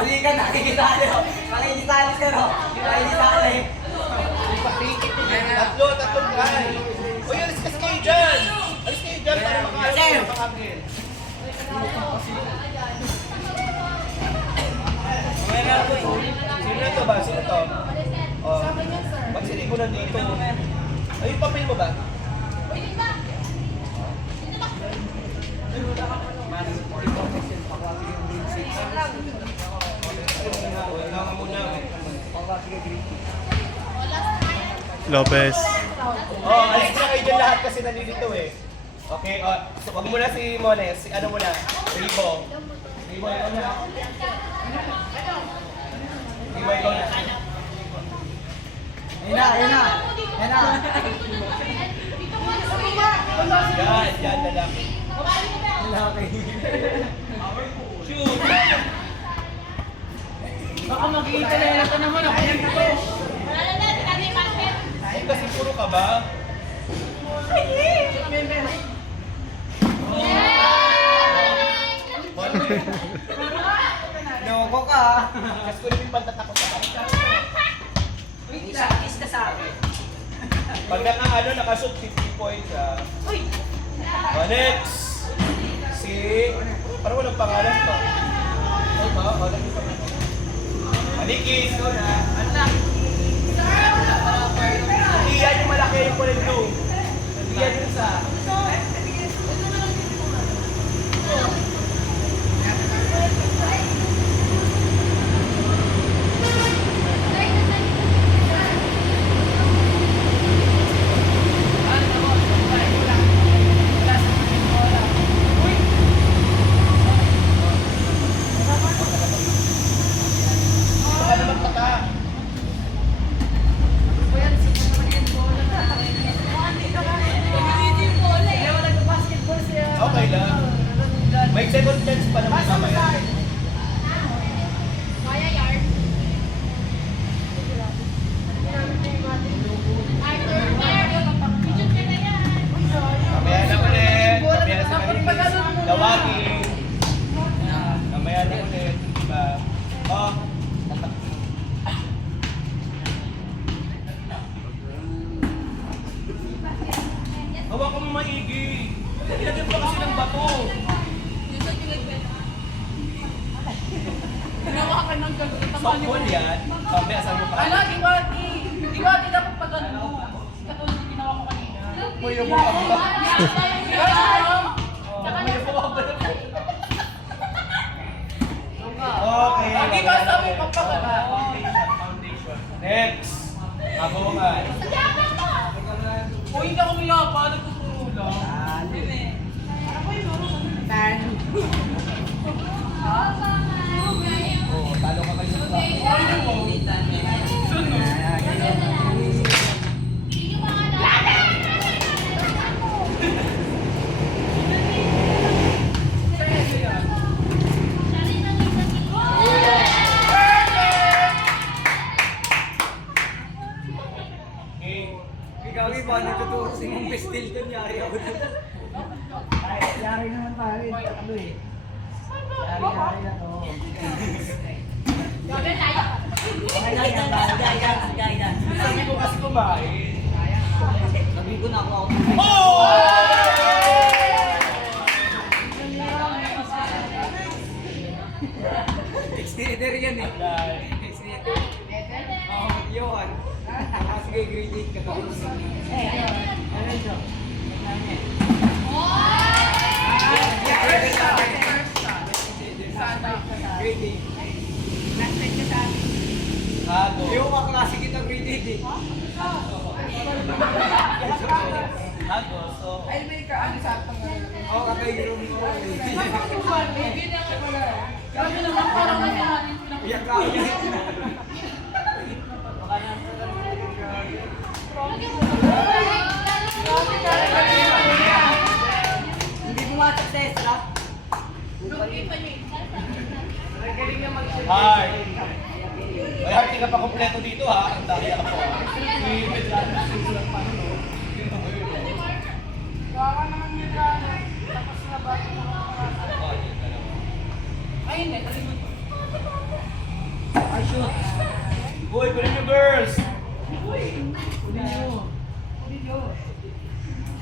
Hindi ka nakikisali o. Nakikisali ka no. Nakikisali. Tatlong try. Uy, alis kasi kayo dyan. Alis kayo dyan para makaalis kayo makakil. Sino na to ba? Sino to? Ba't sila ko nandito? Ay, yung papel mo ba? Lopez. Alis na kayo dyan lahat kasi nandito eh. Okay, so wag muna si Mones. Si ano muna? Ribo. Ribo, ikaw na. Ribo, ikaw na. Ayun na, ayun na. Ayun na. Yan, lalaki. Lalaki. Shoot! Baka makikita na ito naman ako. Ay, kasi puro ka ba? Loko ka. Kasi ko rin yung pantatakot ka. Kiss ka sa akin. Pag nakashoot 50 points next! Si... Parang walang pangalan to. Ay ba? Walang yung pangalan. Manikis! Hindi yan yung malaki yung kulay blue. Hindi yan yung sa... Okay lang. May second chance pa naman mamaya. Kaya yard. Arthur, Pidgeot ka na yan. Mamaya na ulit. Mamaya na sa Manikis. Lawagin. Mamaya na ulit. Diba? Oh. Hawa ko mo maigi. Ilagyan pa kasi ng bato. Ginawa ka ng gagawin. Softball yan. Mamaya saan mo pa? Ala, Diwati dapat pag ano. Katulad yung ginawa ko kanina. Kuya mo ka ba? Okay. Hindi ba sabi mo pa ka na? Foundation. Next. Abongan. O hindi ako nilapa, nagtuturo lang. Oh, talo ka kayo sa Ikaw iba, natuturo si mong pestil ko nyari ako dito. Ay, yari naman pare. Ano eh. Yari na to. Guidance. Sabi ko kasi kumain. Sabi ko na ako. Oh! Extender yan eh. Extender. Oh, yun. Sige, grade 8 ka tapos. Ano ito? Grade 8. Hago. Yung mga klase kita grade 8 eh. Hago. So, Ay, may ka, ano sa atong Oo, kakay room ko. Baby niya ka pala. Grabe naman, parang nangyari ko lang. Iyak ka. Hindi mo ma-success, ha? hard. May hard ka pa kompleto dito ha. Ang dami ako. Gawa naman yun lang. Tapos na ba? mainit. Ay, shoot. Uy, kunin nyo girls!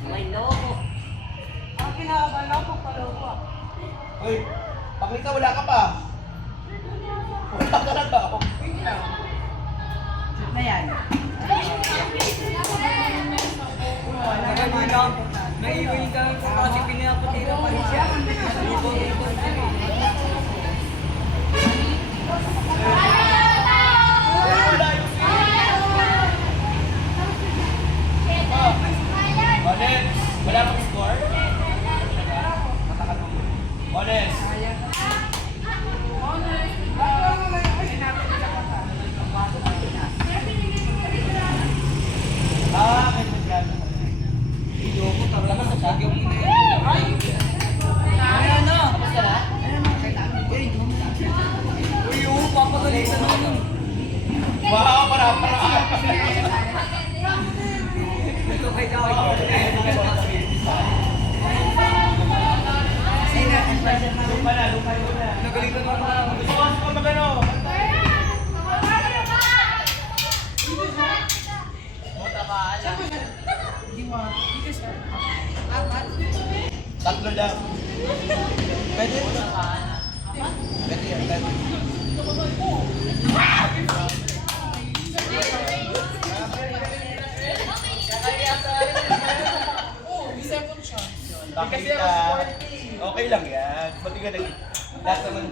May loko. Ang kinakabahan ako, pagpaloko ako. Uy, pakita wala ka pa. Wala ka na daw. Shoot na yan. Nagalina. Naiiwil ka lang kung kasi pinapatira pa rin siya. Ibon. Wala yung Honest, wala pang score? Honest. Ganyan yan. Loko, talaga sa sagyaw mo na yan. Ayan na. Uy, papagalitan na nun. Wow, para. Ito kay Dawa. Lupa na. Nagalitan mo na. Gusto ko magano. Tatlo lang. Pwede? Pwede yan, pwede. Pakita. Okay lang yan. Pati ka nag... Lahat naman.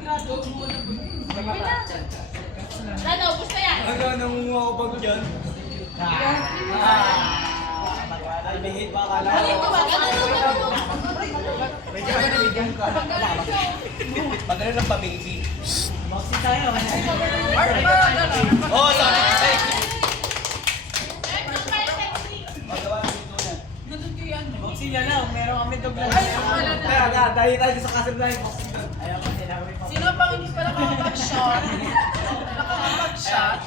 Lalo, gusto yan. Ano, nangunguha ko ba dyan? Ibigit pa ka lang. Medyo ka nabigyan ka. Pag ano lang pa, baby. Boxing tayo. Oo, sabi ko sa'yo. Magawa ko ito na. Boxing na lang. Meron kami doble. Ay, Dahil tayo sa Casablanca. Boxing doon. Ayaw ko, sinabi ko. sino pang hindi pa nakakapag-shot? Nakakapag-shot?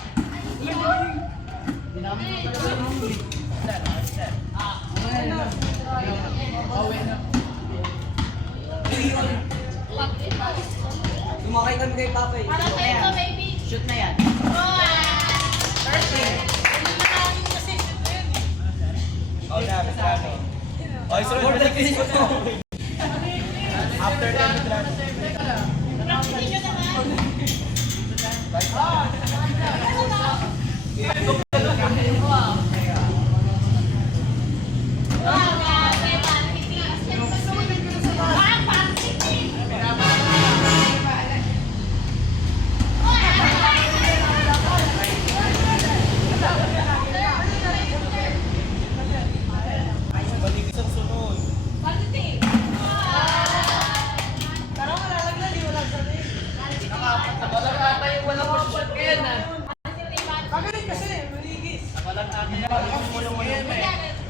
Sumakay kami kay Papa eh. Para sa ito, baby. Shoot na yan. Oo na, Vetrano. Okay, sunod mo na kiss ko na. After that, Vetrano. Maligis ang sunod. Walang ata yung walang shot ngayon ah. Magaling kasi, maligis. Maligis mo lang mo yan eh.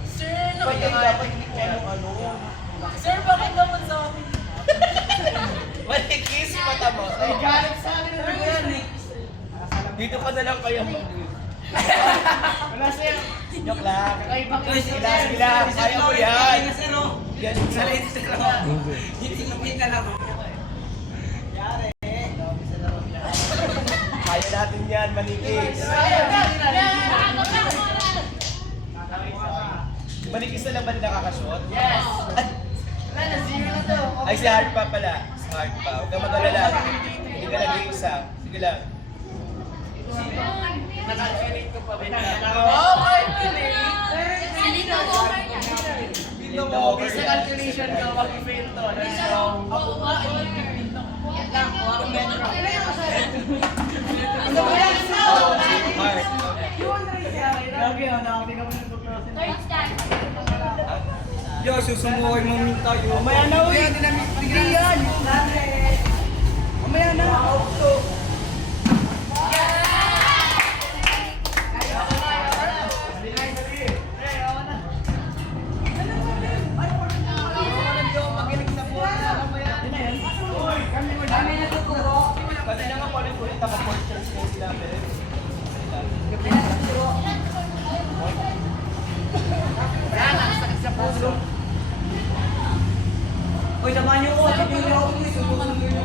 Sir, ano Pwede ba? dapat hindi ko ano. Sir, bakit naman sa akin? Maligis, mata mo. Ay, galit sa akin na yan eh. Dito pa na lang kayo. Wala sir. Joke lang. Ay, bakit? Sige lang. Kaya mo yan. Yan. Hindi na lang. Kaya natin yan, maligis. Maligis na lang ba din nakakashot? Yes. Wala na, zero na to. Ay, si Hart pa pala. Si Hart pa. Huwag kang mag-alala. Hindi ka nag-iisa. Sige lang. Naka-relate ko pa rin. Oh, calculate. Dito, over niya. Linda over Sa yan. calculation ka, mag-fail to. Ako nga, Yan lang, huwag metro. Hart. Lagi ah, nakapin kami ng buklasin. Third stand. Yo, susumuhin mo min tayo. Mamaya na, uy. Hindi yan. Mamaya na. Kasi na nga ulit-ulit naka-portions na sila. Sa puso. Uy, samahan niyo ko. Sabi niyo ako. Subukan niyo.